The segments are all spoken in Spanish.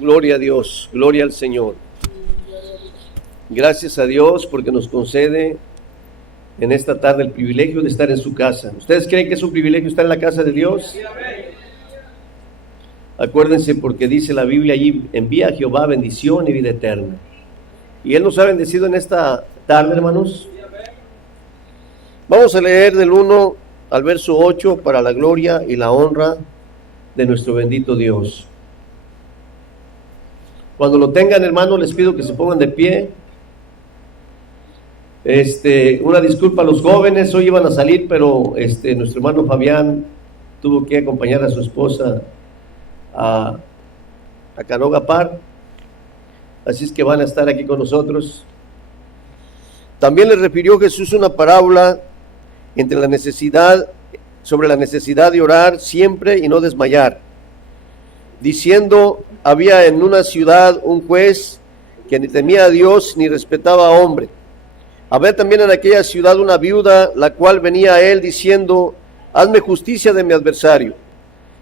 Gloria a Dios, gloria al Señor. Gracias a Dios porque nos concede en esta tarde el privilegio de estar en su casa. ¿Ustedes creen que es un privilegio estar en la casa de Dios? Acuérdense porque dice la Biblia allí, envía a Jehová bendición y vida eterna. Y Él nos ha bendecido en esta tarde, hermanos. Vamos a leer del 1 al verso 8 para la gloria y la honra de nuestro bendito Dios. Cuando lo tengan, hermanos, les pido que se pongan de pie. Una disculpa a los jóvenes, hoy iban a salir, pero nuestro hermano Fabián tuvo que acompañar a su esposa a Canoga Park, así es que van a estar aquí con nosotros. También les refirió Jesús una parábola sobre la necesidad de orar siempre y no desmayar, diciendo: había en una ciudad un juez que ni temía a Dios ni respetaba a hombre. Había también en aquella ciudad una viuda, la cual venía a él diciendo: hazme justicia de mi adversario.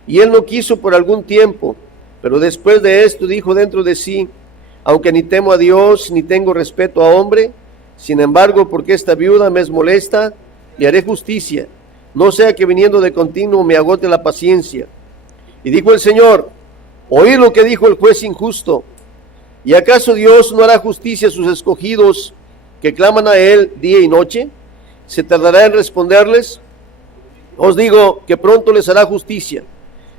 Y él no quiso por algún tiempo, pero después de esto dijo dentro de sí: aunque ni temo a Dios ni tengo respeto a hombre, sin embargo, porque esta viuda me es molesta, le haré justicia, no sea que viniendo de continuo me agote la paciencia. Y dijo el Señor: oí lo que dijo el juez injusto. ¿Y acaso Dios no hará justicia a sus escogidos que claman a Él día y noche? ¿Se tardará en responderles? Os digo que pronto les hará justicia.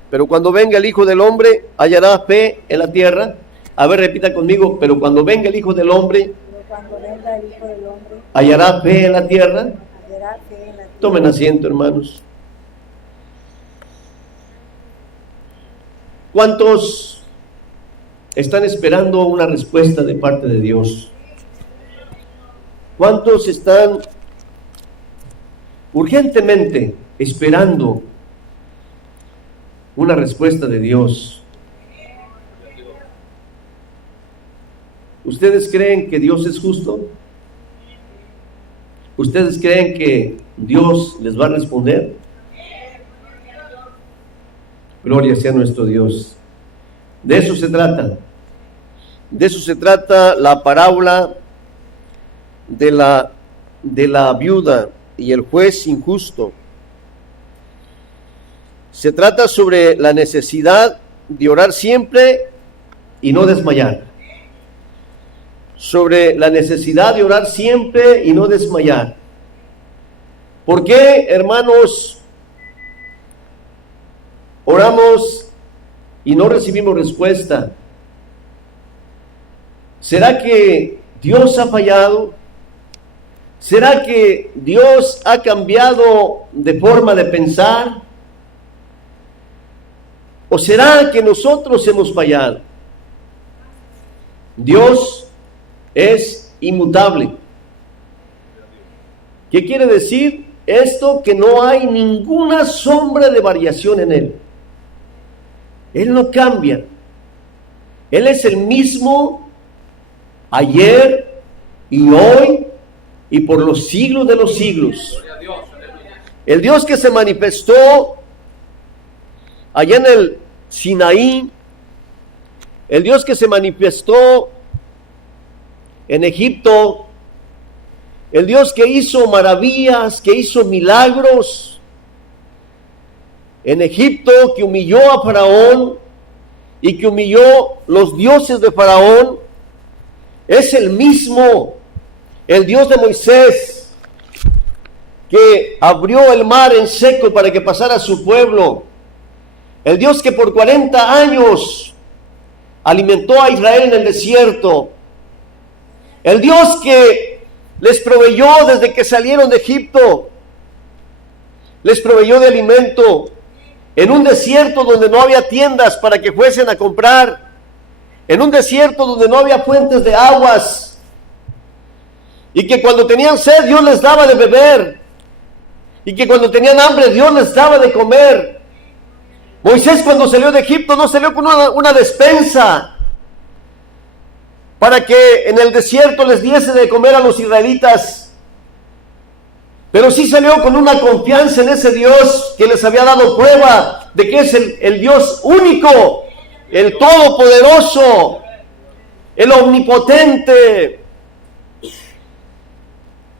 Pero cuando venga el Hijo del Hombre, ¿hallará fe en la tierra? A ver, repita conmigo: pero cuando venga el Hijo del Hombre, ¿hallará fe en la tierra? Tomen asiento, hermanos. ¿Cuántos están esperando una respuesta de parte de Dios? ¿Cuántos están urgentemente esperando una respuesta de Dios? ¿Ustedes creen que Dios es justo? ¿Ustedes creen que Dios les va a responder? Gloria sea nuestro Dios. De eso se trata. De eso se trata la parábola de la viuda y el juez injusto. Se trata sobre la necesidad de orar siempre y no desmayar. Sobre la necesidad de orar siempre y no desmayar. ¿Por qué, hermanos, oramos y no recibimos respuesta? ¿Será que Dios ha fallado? ¿Será que Dios ha cambiado de forma de pensar? ¿O será que nosotros hemos fallado? Dios es inmutable. ¿Qué quiere decir esto? Que no hay ninguna sombra de variación en Él. Él no cambia. Él es el mismo ayer y hoy y por los siglos de los siglos. El Dios que se manifestó allá en el Sinaí, el Dios que se manifestó en Egipto, el Dios que hizo maravillas, que hizo milagros en Egipto, que humilló a Faraón y que humilló los dioses de Faraón, es el mismo, el Dios de Moisés, que abrió el mar en seco para que pasara su pueblo, el Dios que por 40 años alimentó a Israel en el desierto, el Dios que les proveyó desde que salieron de Egipto, les proveyó de alimento en un desierto donde no había tiendas para que fuesen a comprar, en un desierto donde no había fuentes de aguas, y que cuando tenían sed Dios les daba de beber, y que cuando tenían hambre Dios les daba de comer. Moisés, cuando salió de Egipto, no salió con una despensa para que en el desierto les diese de comer a los israelitas, pero sí salió con una confianza en ese Dios que les había dado prueba de que es el Dios único el Todopoderoso, el Omnipotente,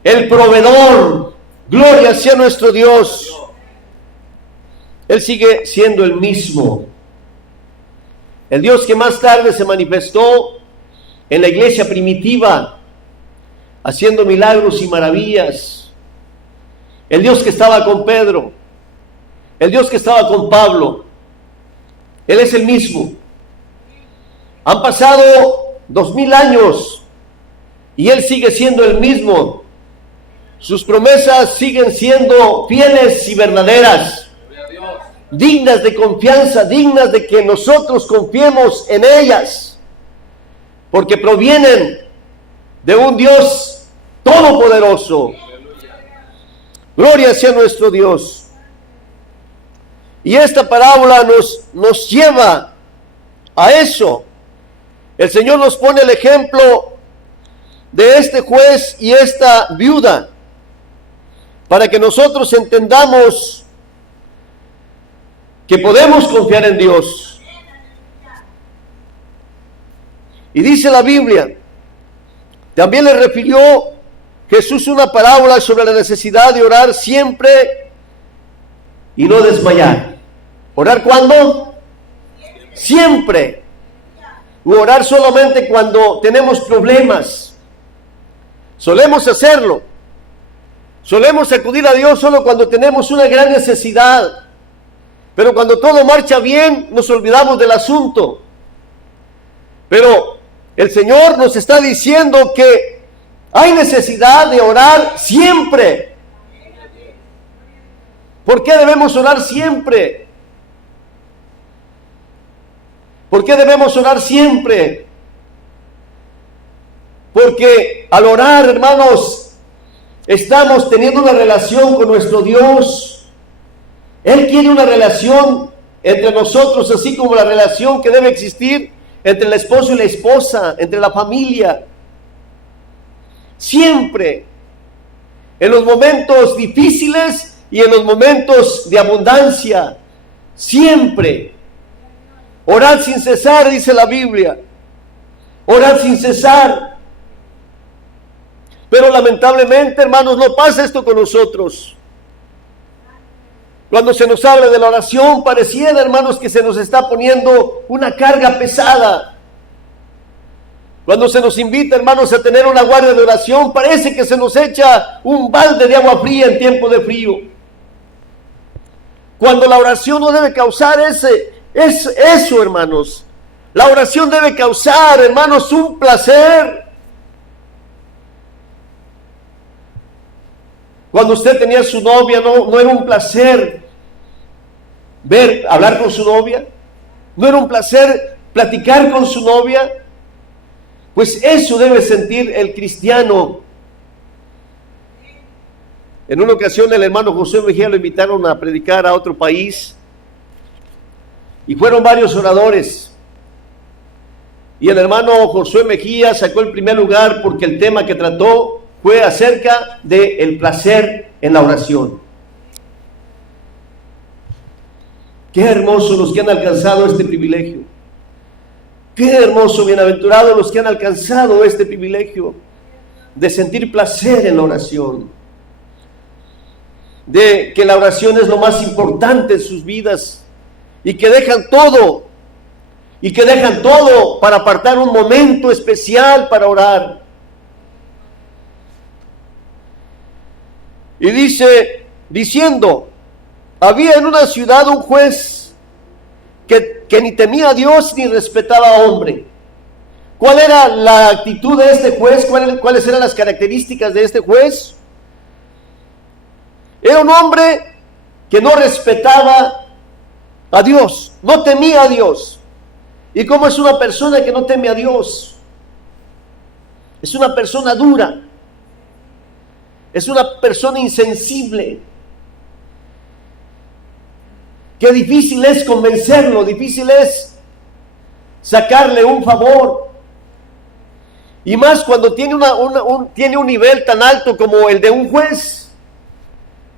el Proveedor. Gloria sea nuestro Dios. Él sigue siendo el mismo. El Dios que más tarde se manifestó en la iglesia primitiva, haciendo milagros y maravillas. El Dios que estaba con Pedro, el Dios que estaba con Pablo, Él es el mismo. Han pasado 2000 años y Él sigue siendo el mismo. Sus promesas siguen siendo fieles y verdaderas, dignas de confianza, dignas de que nosotros confiemos en ellas, porque provienen de un Dios todopoderoso. Gloria sea nuestro Dios. Y esta parábola nos lleva a eso. El Señor nos pone el ejemplo de este juez y esta viuda, para que nosotros entendamos que podemos confiar en Dios. Y dice la Biblia, también le refirió Jesús una parábola sobre la necesidad de orar siempre y no desmayar. ¿Orar cuándo? Siempre. O orar solamente cuando tenemos problemas. Solemos hacerlo. Solemos acudir a Dios solo cuando tenemos una gran necesidad. Pero cuando todo marcha bien, nos olvidamos del asunto. Pero el Señor nos está diciendo que hay necesidad de orar siempre. ¿Por qué debemos orar siempre? ¿Por qué debemos orar siempre? Porque al orar, hermanos, estamos teniendo una relación con nuestro Dios. Él quiere una relación entre nosotros, así como la relación que debe existir entre el esposo y la esposa, entre la familia. Siempre, en los momentos difíciles y en los momentos de abundancia, siempre. Orad sin cesar, dice la Biblia. Orad sin cesar. Pero lamentablemente, hermanos, no pasa esto con nosotros. Cuando se nos habla de la oración, pareciera, hermanos, que se nos está poniendo una carga pesada. Cuando se nos invita, hermanos, a tener una guardia de oración, parece que se nos echa un balde de agua fría en tiempo de frío. Cuando la oración no debe causar eso, hermanos. La oración debe causar, hermanos, un placer. Cuando usted tenía su novia, no era un placer hablar con su novia. No era un placer platicar con su novia. Pues eso debe sentir el cristiano. En una ocasión el hermano José Mejía lo invitaron a predicar a otro país. Y fueron varios oradores. Y el hermano Josué Mejía sacó el primer lugar porque el tema que trató fue acerca del placer en la oración. Qué hermoso los que han alcanzado este privilegio. Qué hermoso, bienaventurados los que han alcanzado este privilegio de sentir placer en la oración. De que la oración es lo más importante en sus vidas. Y que dejan todo para apartar un momento especial para orar. Y diciendo, había en una ciudad un juez que ni temía a Dios ni respetaba a hombre. ¿Cuál era la actitud de este juez? ¿Cuáles eran las características de este juez? Era un hombre que no respetaba a Dios, no temía a Dios. ¿Y cómo es una persona que no teme a Dios? Es una persona dura. Es una persona insensible. Qué difícil es convencerlo, difícil es sacarle un favor. Y más cuando tiene tiene un nivel tan alto como el de un juez,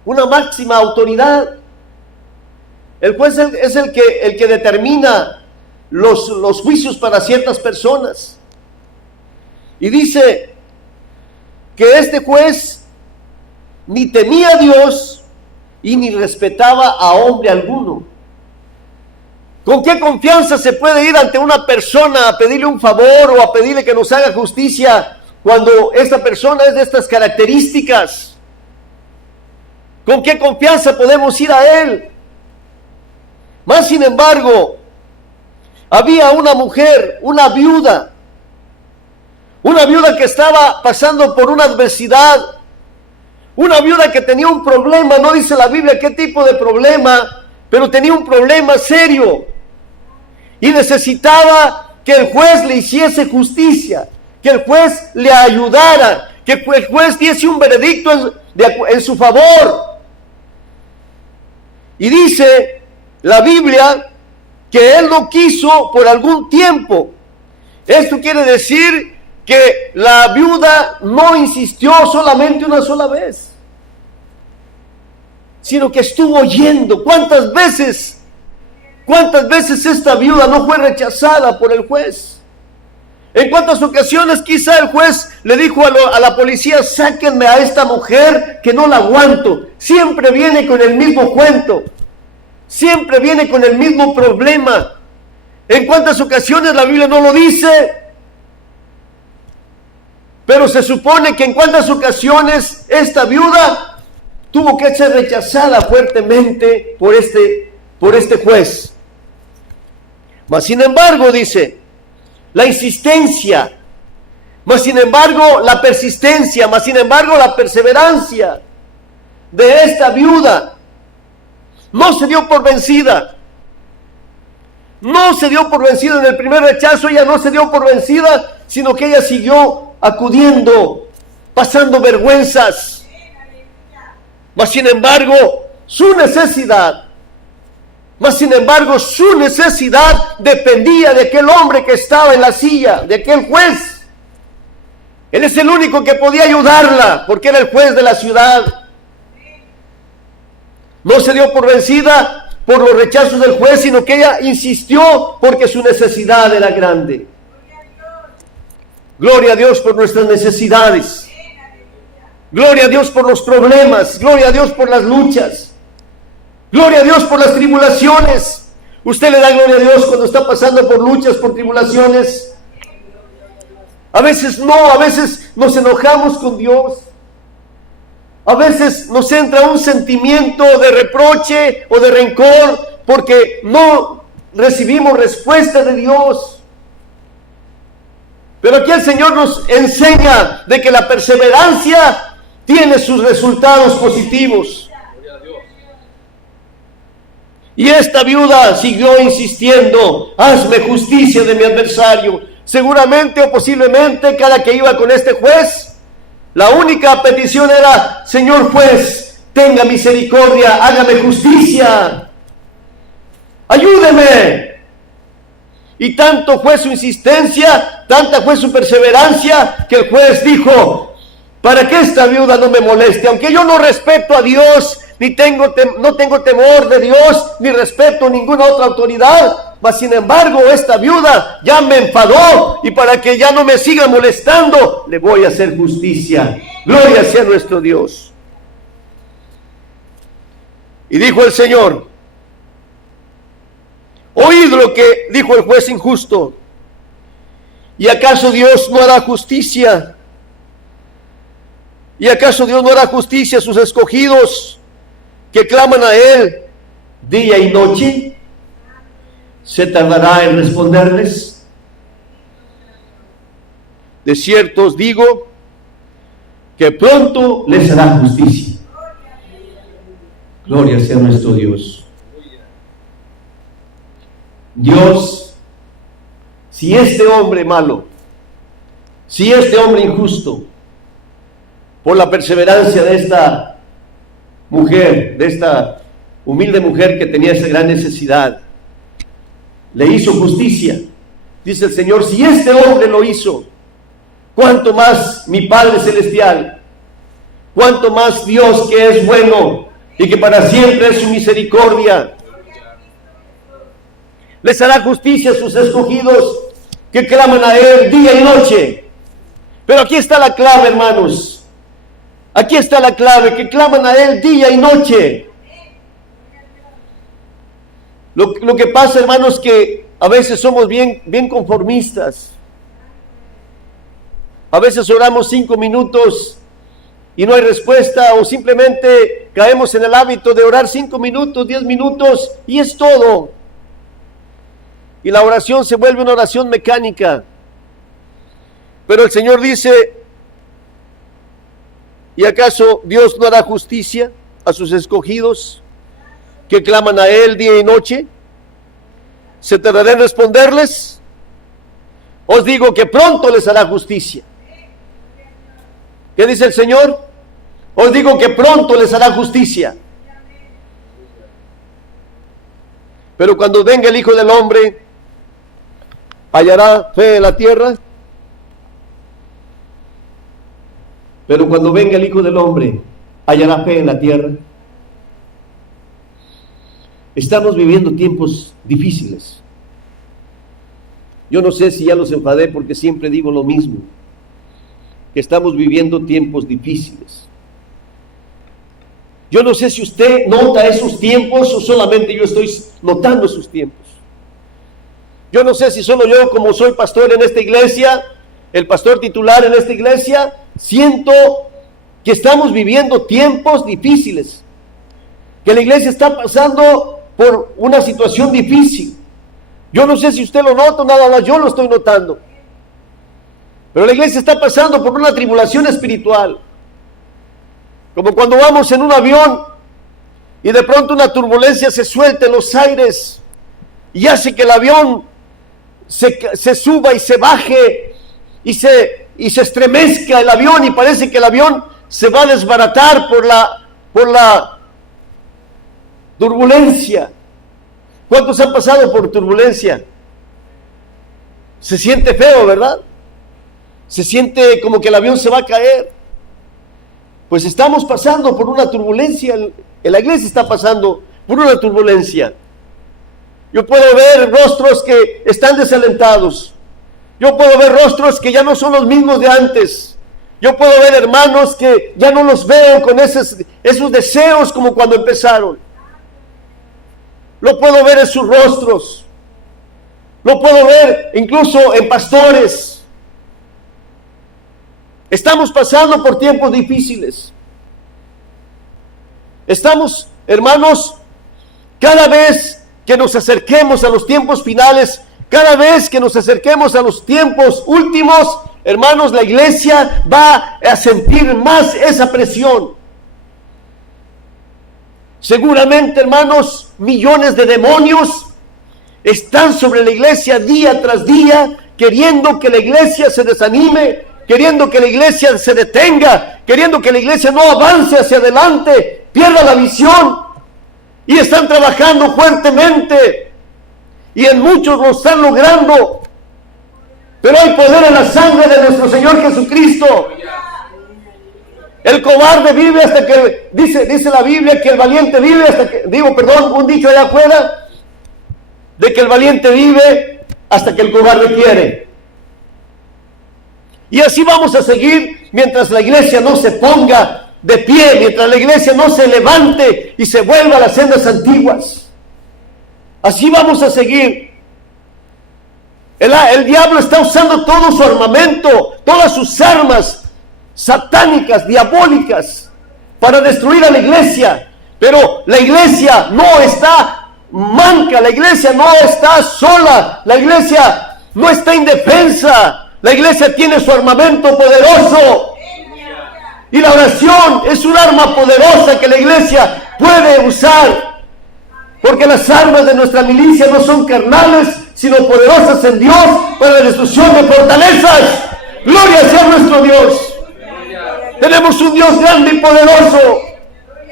una máxima autoridad. El juez es el que determina los juicios para ciertas personas. Y dice que este juez ni temía a Dios y ni respetaba a hombre alguno. ¿Con qué confianza se puede ir ante una persona a pedirle un favor o a pedirle que nos haga justicia cuando esta persona es de estas características? ¿Con qué confianza podemos ir a él? Más sin embargo, había una mujer, una viuda que estaba pasando por una adversidad, una viuda que tenía un problema, no dice la Biblia qué tipo de problema, pero tenía un problema serio y necesitaba que el juez le hiciese justicia, que el juez le ayudara, que el juez diese un veredicto en su favor. Y dice la Biblia que él no quiso por algún tiempo. Esto quiere decir que la viuda no insistió solamente una sola vez, sino que estuvo yendo. ¿Cuántas veces esta viuda no fue rechazada por el juez? ¿En cuántas ocasiones quizá el juez le dijo a la policía: sáquenme a esta mujer que no la aguanto? Siempre viene con el mismo cuento, siempre viene con el mismo problema. ¿En cuántas ocasiones la Biblia no lo dice? Pero se supone que en cuántas ocasiones esta viuda tuvo que ser rechazada fuertemente por este juez. Mas sin embargo, dice, la insistencia, mas sin embargo la persistencia, mas sin embargo la perseverancia de esta viuda no se dio por vencida. No se dio por vencida en el primer rechazo, ella no se dio por vencida, sino que ella siguió acudiendo, pasando vergüenzas. Mas sin embargo, su necesidad dependía de aquel hombre que estaba en la silla, de aquel juez. Él es el único que podía ayudarla, porque era el juez de la ciudad. No se dio por vencida por los rechazos del juez, sino que ella insistió porque su necesidad era grande. Gloria a Dios por nuestras necesidades. Gloria a Dios por los problemas. Gloria a Dios por las luchas. Gloria a Dios por las tribulaciones. ¿Usted le da gloria a Dios cuando está pasando por luchas, por tribulaciones? A veces no, a veces nos enojamos con Dios. A veces nos entra un sentimiento de reproche o de rencor porque no recibimos respuesta de Dios. Pero aquí el Señor nos enseña de que la perseverancia tiene sus resultados positivos. Y esta viuda siguió insistiendo: hazme justicia de mi adversario. Seguramente o posiblemente cada que iba con este juez, la única petición era: Señor juez, tenga misericordia, hágame justicia, ayúdeme. Y tanto fue su insistencia, tanta fue su perseverancia, que el juez dijo: para que esta viuda no me moleste, aunque yo no respeto a Dios, no tengo temor de Dios, ni respeto a ninguna otra autoridad, mas sin embargo esta viuda ya me enfadó, y para que ya no me siga molestando, le voy a hacer justicia. Gloria sea nuestro Dios. Y dijo el Señor: oíd lo que dijo el juez injusto. ¿Y acaso Dios no hará justicia? ¿Y acaso Dios no hará justicia a sus escogidos que claman a Él día y noche? ¿Se tardará en responderles? De cierto os digo que pronto les hará justicia. Gloria sea nuestro Dios. Dios, si este hombre malo, si este hombre injusto, por la perseverancia de esta mujer, de esta humilde mujer que tenía esa gran necesidad, le hizo justicia, dice el Señor, si este hombre lo hizo, ¿cuánto más mi Padre Celestial? ¿Cuánto más Dios, que es bueno y que para siempre es su misericordia? Les hará justicia a sus escogidos que claman a Él día y noche. Pero aquí está la clave, hermanos. Aquí está la clave, que claman a Él día y noche. Lo que pasa, hermanos, que a veces somos bien conformistas. A veces oramos 5 minutos y no hay respuesta, o simplemente caemos en el hábito de orar 5 minutos, 10 minutos y es todo. Y la oración se vuelve una oración mecánica. Pero el Señor dice, ¿y acaso Dios no hará justicia a sus escogidos que claman a Él día y noche? ¿Se tardará en responderles? Os digo que pronto les hará justicia. ¿Qué dice el Señor? Os digo que pronto les hará justicia. Pero cuando venga el Hijo del Hombre, ¿hallará fe en la tierra? Pero cuando venga el Hijo del Hombre, ¿hallará fe en la tierra? Estamos viviendo tiempos difíciles. Yo no sé si ya los enfadé porque siempre digo lo mismo, que estamos viviendo tiempos difíciles. Yo no sé si usted nota esos tiempos o solamente yo estoy notando esos tiempos. Yo no sé si solo yo, como soy pastor en esta iglesia, el pastor titular en esta iglesia, siento que estamos viviendo tiempos difíciles, que la iglesia está pasando por una situación difícil. Yo no sé si usted lo nota, nada más yo lo estoy notando. Pero la iglesia está pasando por una tribulación espiritual. Como cuando vamos en un avión y de pronto una turbulencia se suelta en los aires y hace que el avión se suba y se baje y se estremezca el avión y parece que el avión se va a desbaratar por la turbulencia. ¿Cuántos han pasado por turbulencia? Se siente feo, ¿verdad? Se siente como que el avión se va a caer. Pues estamos pasando por una turbulencia, la iglesia está pasando por una turbulencia. Yo puedo ver rostros que están desalentados. Yo puedo ver rostros que ya no son los mismos de antes. Yo puedo ver hermanos que ya no los veo con esos deseos como cuando empezaron. Lo puedo ver en sus rostros. Lo puedo ver incluso en pastores. Estamos pasando por tiempos difíciles. Estamos, hermanos, cada vez que nos acerquemos a los tiempos finales, cada vez que nos acerquemos a los tiempos últimos, hermanos, la iglesia va a sentir más esa presión. Seguramente, hermanos, millones de demonios están sobre la iglesia día tras día, queriendo que la iglesia se desanime, queriendo que la iglesia se detenga, queriendo que la iglesia no avance hacia adelante, pierda la visión. Y están trabajando fuertemente. Y en muchos lo están logrando. Pero hay poder en la sangre de nuestro Señor Jesucristo. El cobarde vive hasta que, dice la Biblia, que el valiente vive hasta que, un dicho allá afuera, de que el valiente vive hasta que el cobarde quiere. Y así vamos a seguir mientras la iglesia no se ponga de pie, mientras la iglesia no se levante y se vuelva a las sendas antiguas. Así vamos a seguir. El diablo está usando todo su armamento, todas sus armas satánicas, diabólicas, para destruir a la iglesia. Pero la iglesia no está manca, la iglesia no está sola, la iglesia no está indefensa. La iglesia tiene su armamento poderoso. Y la oración es un arma poderosa que la iglesia puede usar. Porque las armas de nuestra milicia no son carnales, sino poderosas en Dios para la destrucción de fortalezas. Gloria sea nuestro Dios. Tenemos un Dios grande y poderoso.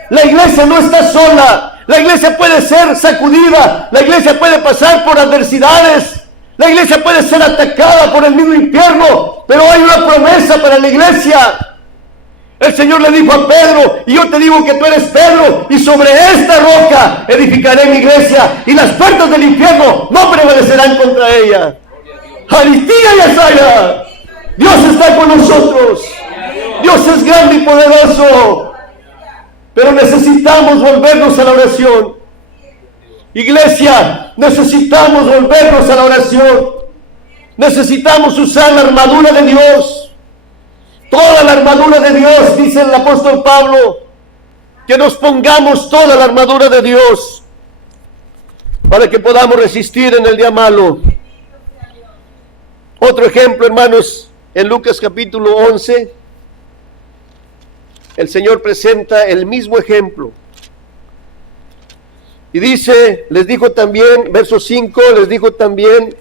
La iglesia no está sola. La iglesia puede ser sacudida. La iglesia puede pasar por adversidades. La iglesia puede ser atacada por el mismo infierno, pero hay una promesa para la iglesia. El Señor le dijo a Pedro, y yo te digo que tú eres Pedro, y sobre esta roca edificaré mi iglesia, y las puertas del infierno no prevalecerán contra ella. Alistia y Asaya. Dios está con nosotros. Dios es grande y poderoso. Pero necesitamos volvernos a la oración. Iglesia, necesitamos volvernos a la oración. Necesitamos usar la armadura de Dios. Toda la armadura de Dios, dice el apóstol Pablo, que nos pongamos toda la armadura de Dios para que podamos resistir en el día malo. Otro ejemplo, hermanos, en Lucas capítulo 11, el Señor presenta el mismo ejemplo. Y dice, les dijo también, verso 5, les dijo también,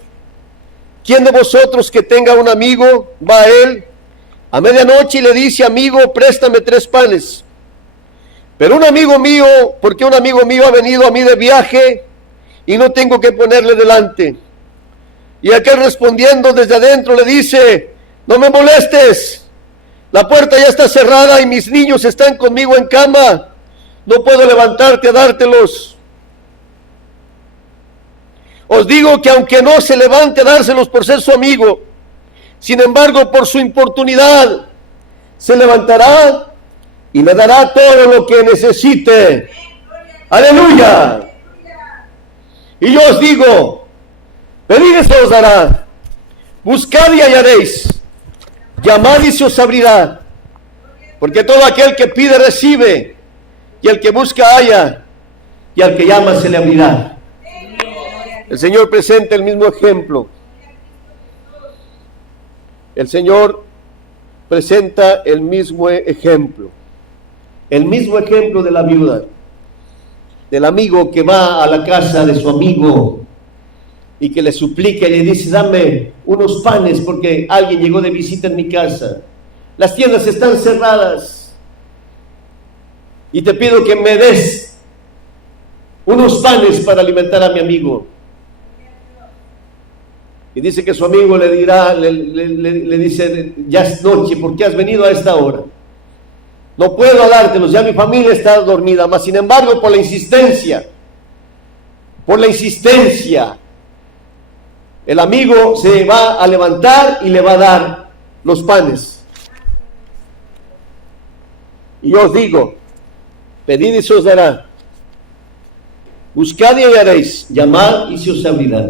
¿quién de vosotros que tenga un amigo va a él a medianoche y le dice, amigo, préstame 3 panes? Pero un amigo mío, porque un amigo mío ha venido a mí de viaje y no tengo que ponerle delante. Y aquel respondiendo desde adentro le dice, no me molestes, la puerta ya está cerrada y mis niños están conmigo en cama, no puedo levantarte a dártelos. Os digo que aunque no se levante a dárselos por ser su amigo, sin embargo por su importunidad se levantará y le dará todo lo que necesite. ¡Aleluya! Y yo os digo, pedid y se os dará, buscad y hallaréis, llamad y se os abrirá, porque todo aquel que pide recibe, y el que busca halla, y al que llama se le abrirá. El Señor presenta el mismo ejemplo. El Señor presenta el mismo ejemplo. El mismo ejemplo de la viuda, del amigo que va a la casa de su amigo y que le suplica y le dice, dame unos panes porque alguien llegó de visita en mi casa. Las tiendas están cerradas y te pido que me des unos panes para alimentar a mi amigo. Y dice que su amigo le dirá, le dice, ya es noche, ¿por qué has venido a esta hora? No puedo dártelos, ya mi familia está dormida, mas sin embargo por la insistencia, el amigo se va a levantar y le va a dar los panes. Y yo os digo, pedid y se os dará, buscad y hallaréis, llamad y se os abrirá.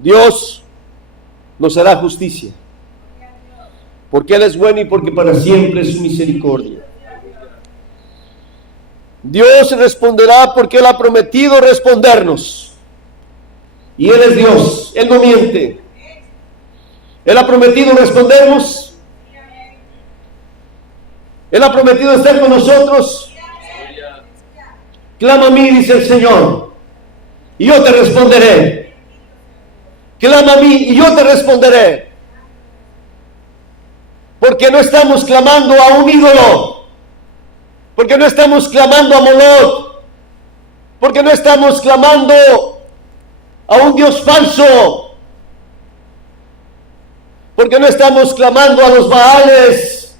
Dios nos hará justicia, porque Él es bueno y porque para siempre es su misericordia. Dios responderá porque Él ha prometido respondernos. Y Él es Dios, Él no miente. Él ha prometido respondernos. Él ha prometido estar con nosotros. Clama a mí, dice el Señor, y yo te responderé. Clama a mí y yo te responderé. Porque no estamos clamando a un ídolo. Porque no estamos clamando a Moloch. Porque no estamos clamando a un Dios falso. Porque no estamos clamando a los Baales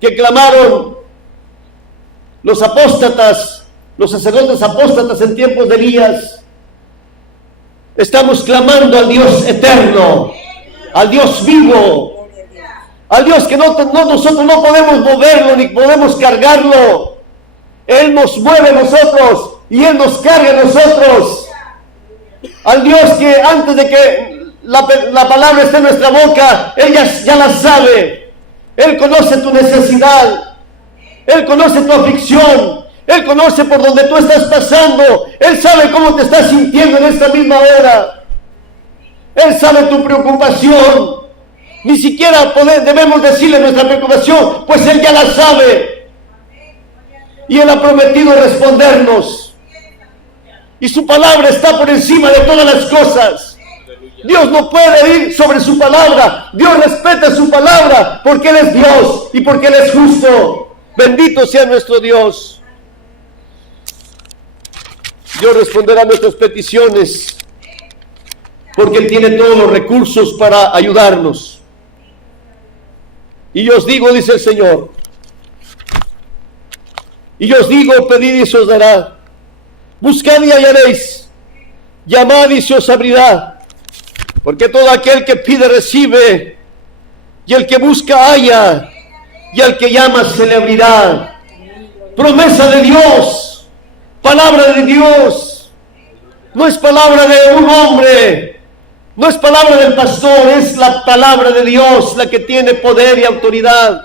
que clamaron los apóstatas, los sacerdotes apóstatas en tiempos de Elías. Estamos clamando al Dios eterno, al Dios vivo, al Dios que nosotros no podemos moverlo ni podemos cargarlo. Él nos mueve a nosotros y Él nos carga a nosotros. Al Dios que antes de que la palabra esté en nuestra boca, Él ya la sabe. Él conoce tu necesidad, Él conoce tu aflicción, Él conoce por donde tú estás pasando. Él sabe cómo te estás sintiendo en esta misma hora. Él sabe tu preocupación. Ni siquiera debemos decirle nuestra preocupación, pues Él ya la sabe. Y Él ha prometido respondernos. Y su palabra está por encima de todas las cosas. Dios no puede ir sobre su palabra. Dios respeta su palabra porque Él es Dios y porque Él es justo. Bendito sea nuestro Dios. Dios responderá a nuestras peticiones porque Él tiene todos los recursos para ayudarnos. Y yo os digo, dice el Señor, y yo os digo, pedid y se os dará, buscad y hallaréis, llamad y se os abrirá, porque todo aquel que pide recibe, y el que busca halla, y al que llama se le abrirá. Promesa de Dios, palabra de Dios, no es palabra de un hombre, no es palabra del pastor, es la palabra de Dios la que tiene poder y autoridad.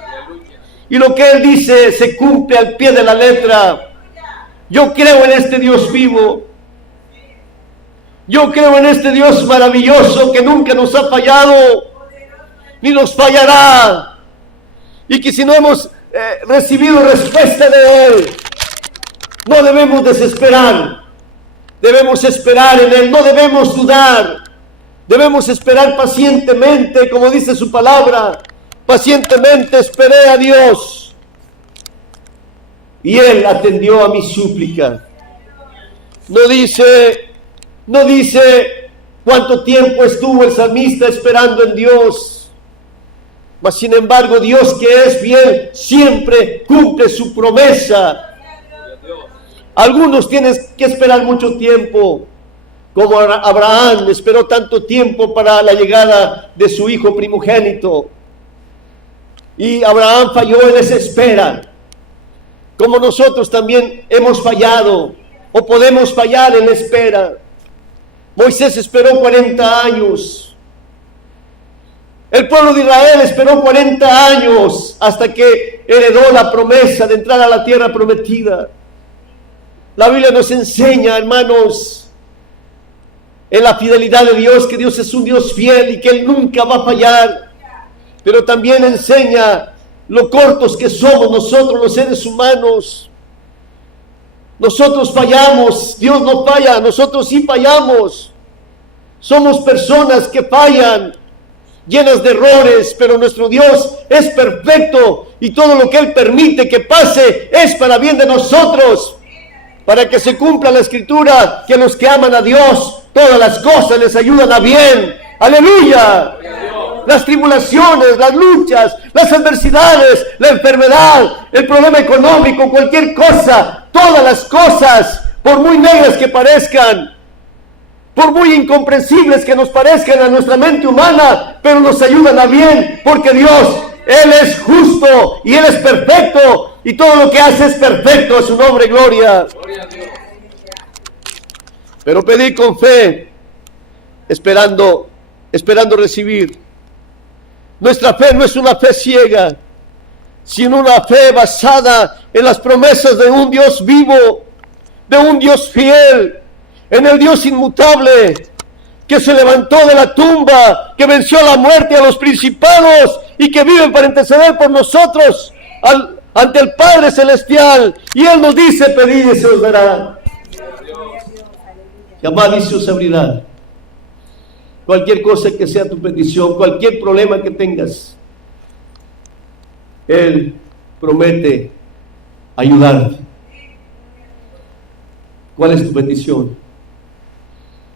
Y lo que Él dice se cumple al pie de la letra. Yo creo en este Dios vivo. Yo creo en este Dios maravilloso que nunca nos ha fallado, ni nos fallará. Y que si no hemos recibido respuesta de Él, no debemos desesperar. Debemos esperar en Él, no debemos dudar. Debemos esperar pacientemente, como dice su palabra. Pacientemente esperé a Dios, y Él atendió a mi súplica. No dice cuánto tiempo estuvo el salmista esperando en Dios. Mas sin embargo, Dios, que es fiel, siempre cumple su promesa. Algunos tienen que esperar mucho tiempo, como Abraham esperó tanto tiempo para la llegada de su hijo primogénito. Y Abraham falló en esa espera, como nosotros también hemos fallado o podemos fallar en la espera. Moisés esperó 40 años. El pueblo de Israel esperó 40 años hasta que heredó la promesa de entrar a la tierra prometida. La Biblia nos enseña, hermanos, en la fidelidad de Dios, que Dios es un Dios fiel y que Él nunca va a fallar. Pero también enseña lo cortos que somos nosotros los seres humanos. Nosotros fallamos, Dios no falla, nosotros sí fallamos. Somos personas que fallan, llenas de errores, pero nuestro Dios es perfecto y todo lo que Él permite que pase es para bien de nosotros, para que se cumpla la Escritura, que a los que aman a Dios, todas las cosas les ayudan a bien. ¡Aleluya! Las tribulaciones, las luchas, las adversidades, la enfermedad, el problema económico, cualquier cosa, todas las cosas, por muy negras que parezcan, por muy incomprensibles que nos parezcan a nuestra mente humana, pero nos ayudan a bien, porque Dios, Él es justo y Él es perfecto, y todo lo que hace es perfecto. A su nombre, gloria. Pero pedid con fe, esperando recibir. Nuestra fe no es una fe ciega, sino una fe basada en las promesas de un Dios vivo, de un Dios fiel, en el Dios inmutable, que se levantó de la tumba, que venció a la muerte y a los principados, y que vive para interceder por nosotros ante el Padre Celestial. Y Él nos dice: pedid y se os dará, llamad y se os abrirá. Cualquier cosa que sea tu petición, cualquier problema que tengas, Él promete ayudarte. ¿Cuál es tu petición?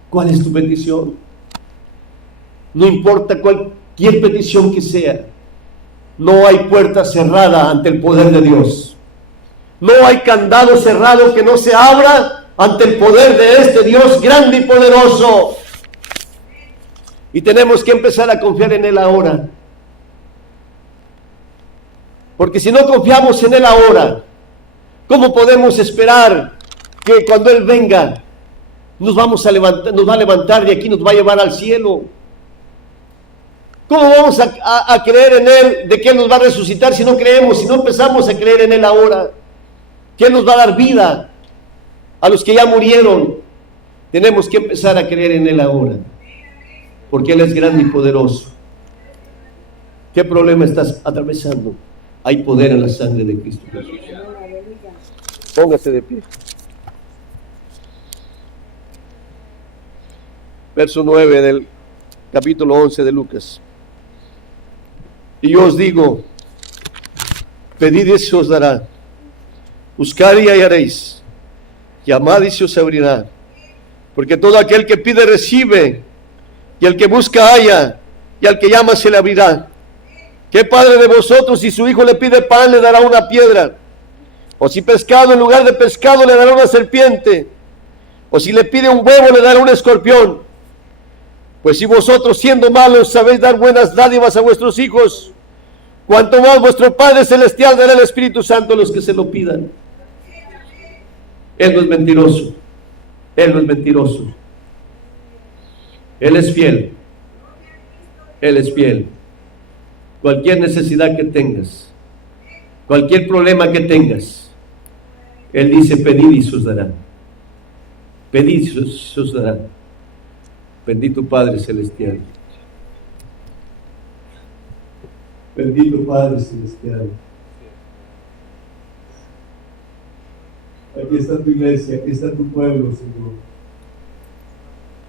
¿Cuál es tu petición? No importa cualquier petición que sea, no hay puerta cerrada ante el poder de Dios. No hay candado cerrado que no se abra ante el poder de este Dios grande y poderoso. Y tenemos que empezar a confiar en Él ahora. Porque si no confiamos en Él ahora, ¿cómo podemos esperar que cuando Él venga nos va a levantar de aquí, nos va a llevar al cielo? ¿Cómo vamos a creer en Él de que Él nos va a resucitar si no creemos, si no empezamos a creer en Él ahora? Que Él nos va a dar vida a los que ya murieron. Tenemos que empezar a creer en Él ahora, porque Él es grande y poderoso. ¿Qué problema estás atravesando? Hay poder en la sangre de Cristo Jesús. Póngase de pie. Verso 9 del capítulo 11 de Lucas. Y yo os digo, pedid y se os dará, buscad y hallaréis, llamad y se os abrirá, porque todo aquel que pide recibe, y el que busca halla, y al que llama se le abrirá. ¿Qué padre de vosotros, si su hijo le pide pan, le dará una piedra? O si pescado, en lugar de pescado, le dará una serpiente? O si le pide un huevo, le dará un escorpión. Pues si vosotros, siendo malos, sabéis dar buenas dádivas a vuestros hijos, cuanto más vuestro Padre Celestial dará el Espíritu Santo a los que se lo pidan. Él no es mentiroso. Él no es mentiroso. Él es fiel. Él es fiel. Cualquier necesidad que tengas, cualquier problema que tengas, Él dice: pedid y se os dará. Pedid y se os dará. Bendito Padre Celestial. Bendito Padre Celestial. Aquí está tu iglesia, aquí está tu pueblo, Señor.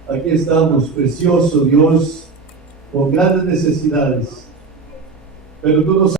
Aquí estamos, precioso Dios, con grandes necesidades. Pero tú nos